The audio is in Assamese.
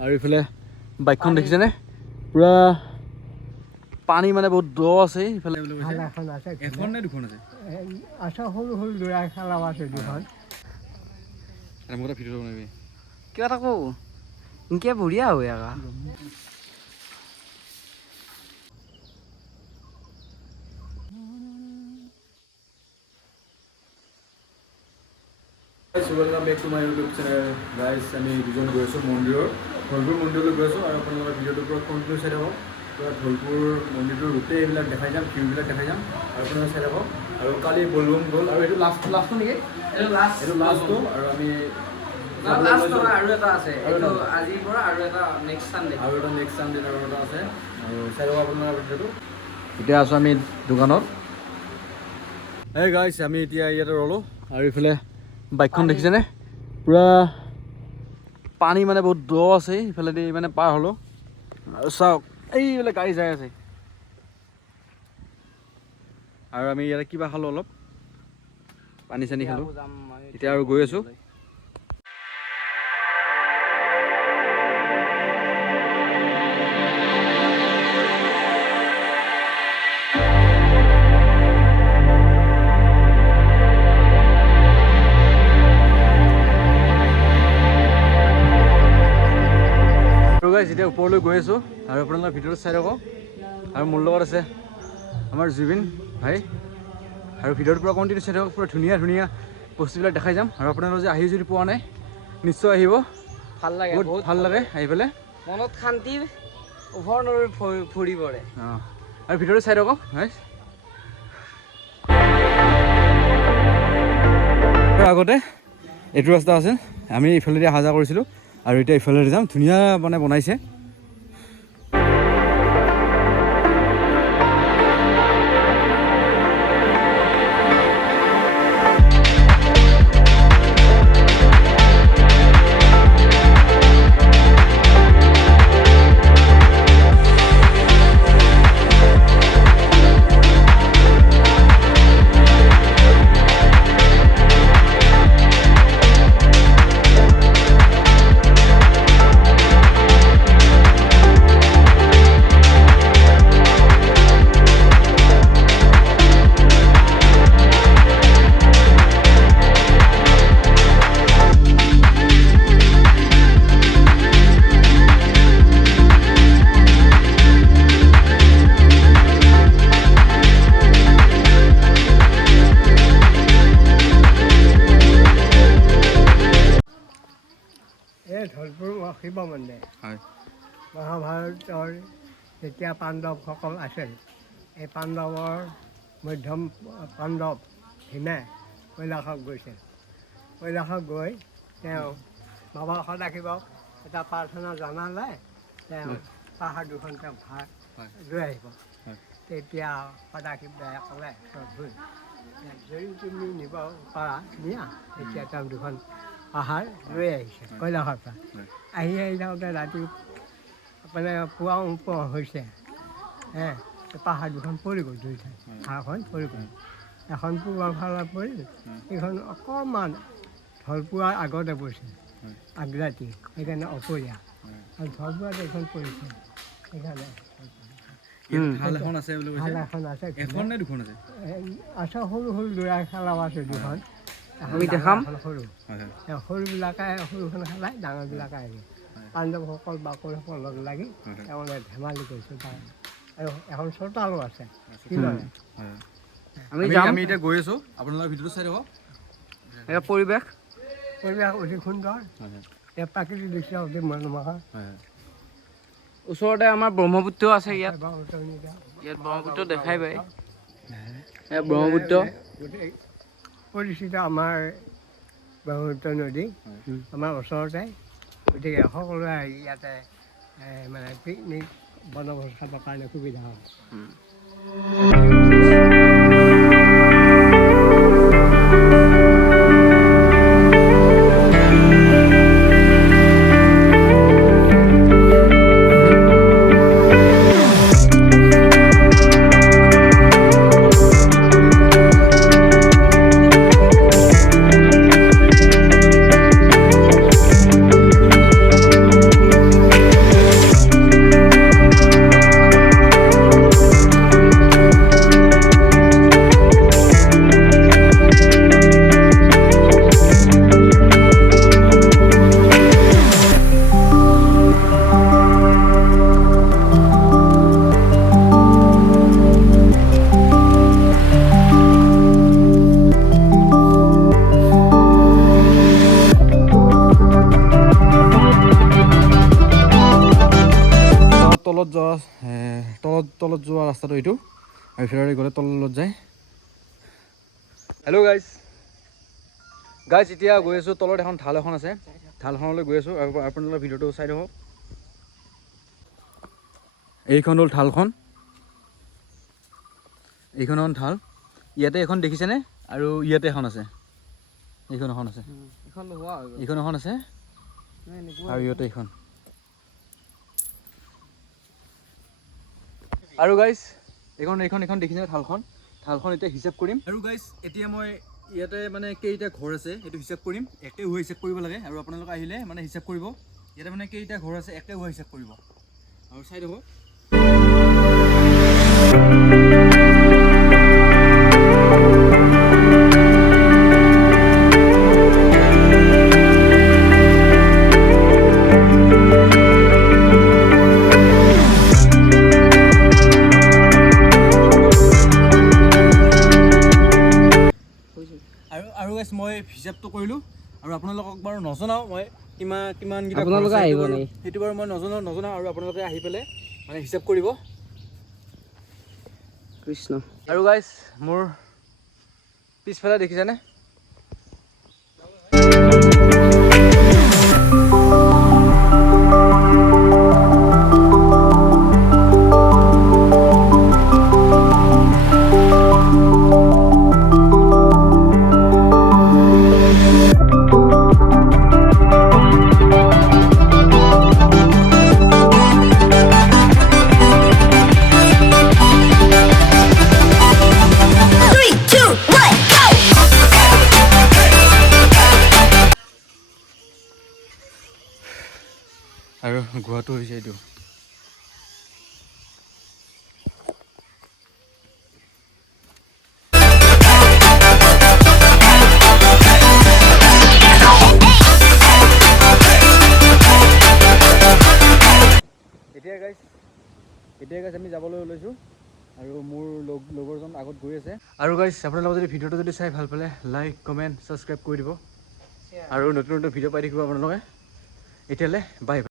আৰু ইফালে বাইকখন দেখিছেনে পুৰা পানী মানে বহুত দ আছে ইফালে এখন নে দুখন আছে আচ্ছা সৰু সৰু ল'ৰা খেলাও আছে দুখন মোক ভিডিঅ' বনাবি কিবা এটা কওঁ ইনকে বঢ়িয়া হৈ আকা Welcome back to my YouTube channel, guys. আমি দুজন গৈ আছোঁ মন্দিৰৰ ধলপুৰ মন্দিৰলৈ গৈ আছোঁ আৰু আপোনালোকৰ ভিডিঅ'টোৰ পৰা কণ্টিনিউ চাই থাকক পুৰা ধলপুৰ মন্দিৰটোৰ গোটেই এইবিলাক দেখাই যাম ভিউবিলাক দেখাই যাম আৰু আপোনালোকে চাই থাকক আৰু কালি বলবম গ'ল আৰু এইটো লাষ্টটো নেকি এইটো লাষ্টটো আৰু আমি আৰু এটা আছে এইটো আজিৰ পৰা আৰু এটা নেক্সট চানডে আৰু এটা আছে আৰু চাই থাকক আপোনালোকৰ ভিডিঅ'টো এতিয়া আছোঁ আমি দোকানত এই গাইছ আমি এতিয়া ইয়াতে ৰ'লোঁ আৰু ইফালে বাইকখন দেখিছেনে পুৰা পানী মানে বহুত দ আছে ইফালেদি মানে পাৰ হ'লোঁ আৰু চাওক এইফালে গাড়ী যাই আছে আৰু আমি ইয়াতে কিবা খালোঁ অলপ পানী চানী খালোঁ এতিয়া আৰু গৈ আছোঁ এতিয়া ওপৰলৈ গৈ আছোঁ আৰু আপোনালোকৰ ভিডিঅ'টো চাই থাকক আৰু মোৰ লগত আছে আমাৰ জুবিন ভাই আৰু ভিডিঅ'টোৰ পৰা কণ্টিনিউ চাই থাকক পুৰা ধুনীয়া ধুনীয়া বস্তুবিলাক দেখাই যাম আৰু আপোনালোকে আহি যদি পোৱা নাই নিশ্চয় আহিব ভাল লাগে বহুত ভাল লাগে আহি পেলাই মনত শান্তি উভৰ নৈ ফুৰি পৰে অঁ আৰু ভিডিঅ'টো চাই থাকক ভাই আগতে এইটো ৰাস্তা আছিল আমি ইফালেদি অহা যোৱা কৰিছিলোঁ আৰু এতিয়া ইফালেদি যাম ধুনীয়া মানে বনাইছে ধলপুৰ শিৱ মন্দিৰ মহাভাৰতৰ যেতিয়া পাণ্ডৱসকল আছিল এই পাণ্ডৱৰ মধ্যম পাণ্ডৱ ভীমে কৈলাশত গৈছিল কৈলাশত গৈ তেওঁ বাবা সদাশিৱ এটা প্ৰাৰ্থনা জনালে তেওঁ পাহাৰ দুখন তেওঁ ভাৰ লৈ আহিব তেতিয়া সদাশিৱে ক'লে যদি তুমি নিব পাৰা নিয়া তেতিয়া তেওঁ দুখন পাহাৰ লৈ আহিছে কৈলাশৰ পৰা আহি যাওঁতে ৰাতি মানে পুৱা উপৰ হৈছে পাহাৰ দুখন পৰি গ'ল দুই ঠাইত পাহাৰখন পৰি গ'ল এখন পূবৰ ফালে পৰিল এইখন অকণমান ধলপুৱাৰ আগতে পৰিছে আগৰাতি সেইকাৰণে অপৰীয়া আৰু ধলপুৰত এইখন পৰিছে সেইকাৰণে ভাল এখন আছে আচ্ছা সৰু সৰু ল'ৰা খেলাও আছে দুখন আমি দেখাম সৰুবিলাকে সৰুখন খেলাই ডাঙৰবিলাকে আহে পাণ্ডৱসকল বাকৰসকল লগ লাগি তেওঁলোকে ধেমালি কৰিছে আৰু এখন চোতালো আছে আমি এতিয়া গৈ আছোঁ আপোনালোকৰ ভিডিঅ'টো চাই থাকক পৰিৱেশ অতি সুন্দৰ ইয়াত প্ৰাকৃতিক দৃশ্য অতি মনোমোহা ওচৰতে আমাৰ ব্ৰহ্মপুত্ৰ আছে ইয়াত ব্ৰহ্মপুত্ৰ দেখাই পায় ব্ৰহ্মপুত্ৰ পৰিচিত আমাৰ ব্ৰহ্মপুত্ৰ নদী আমাৰ ওচৰতে গতিকে সকলোৱে ইয়াতে মানে পিকনিক বনভোজ খাবৰ কাৰণে সুবিধা হয় তলত যোৱা ৰাস্তাটো এইটো আৰু ইফালে গ'লে তলত যায়। হেল্ল' গাইজ এতিয়া গৈ আছোঁ তলত এখন ঢাল এখন আছে, ঢালখনলৈ গৈ আছোঁ আৰু আপোনালোকৰ ভিডিঅ'টো চাই থাকক। এইখন হ'ল ঢালখন, এইখন এখন ঢাল। ইয়াতে এখন দেখিছেনে আৰু ইয়াতে এখন আছে, এইখন এখন আছে, এইখন এখন আছে আৰু ইয়াতে এইখন। আৰু গাইজ এইখন দেখিছেনে ঢালখন এতিয়া হিচাপ কৰিম। আৰু গাইজ এতিয়া মই ইয়াতে মানে কেইটা ঘৰ আছে সেইটো হিচাপ কৰিম, একে হৈ হিচাপ কৰিব লাগে আৰু আপোনালোকে আহিলে মানে হিচাপ কৰিব। ইয়াতে মানে কেইটা ঘৰ আছে একে হৈ হিচাপ কৰিব আৰু চাই দিব। আৰু গাইজ মই হিচাপটো কৰিলোঁ আৰু আপোনালোকক বাৰু নজনাওঁ মই কিমানকেইটা আপোনালোকে আহিব নেকি সেইটো বাৰু মই নজনাওঁ আৰু আপোনালোকে আহি পেলাই মানে হিচাপ কৰিব। কৃষ্ণ। আৰু গাইজ মোৰ পিছফালে দেখিছেনে? আৰু গুৱাহাটী হৈছে এইটো। এতিয়া গাইজ আমি যাবলৈ ওলাইছোঁ আৰু মোৰ লগৰজন আগত গৈ আছে। আৰু গাইজ আপোনালোকে যদি ভিডিঅ'টো যদি চাই ভাল পালে লাইক কমেণ্ট ছাবস্ক্ৰাইব কৰি দিব আৰু নতুন ভিডিঅ' পাই থাকিব আপোনালোকে। এতিয়ালৈ বাই বাই।